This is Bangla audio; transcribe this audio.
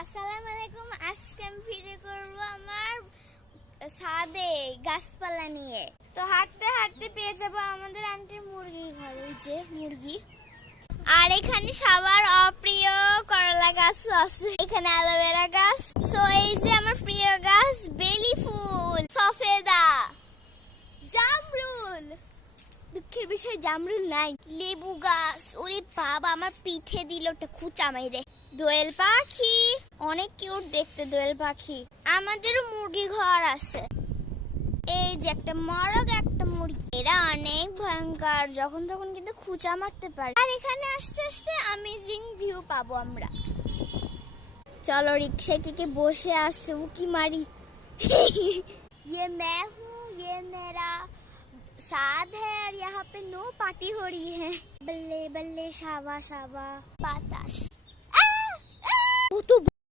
আসসালামু আলাইকুম। আজকে আমি ভিডিও করব আমার ছাদে গাছপালা নিয়ে। তো হাঁটতে হাঁটতে পেয়ে যাব আমাদের আন্টির মুরগির ঘর। এই যে মুরগি, আর এখানে সবার অপ্রিয় করলা গাছ আছে, এখানে অ্যালোভেরা গাছ। সো এই যে আমার প্রিয় গাছ বেলি ফুল, সফেদা, জামরুল, দুঃখের বিষয় জামরুল নাই, লেবু গাছ। ওরে বাবা, আমার পিঠে দিল একটা খুচা মাইরে। দোয়েল পাখি, অনেক কিউট দেখতে দোয়েল পাখি। আমাদেরও মুরগি ঘর আছে। এই যে একটা মরগ, একটা মুরগি। এরা অনেক ভয়ঙ্কর, যখন তখন কিন্তু খুচা মারতে পারে। আর এখানে আসতে আসতে অ্যামেজিং ভিউ পাবো আমরা। চলো রিক্সা কে বসে আসছে উকি মারি। ये मैं हूँ, ये मेरा साथ है, और यहाँ पे नो पार्टी हो रही है। बल्ले बल्ले शाबा शाबा बाताश।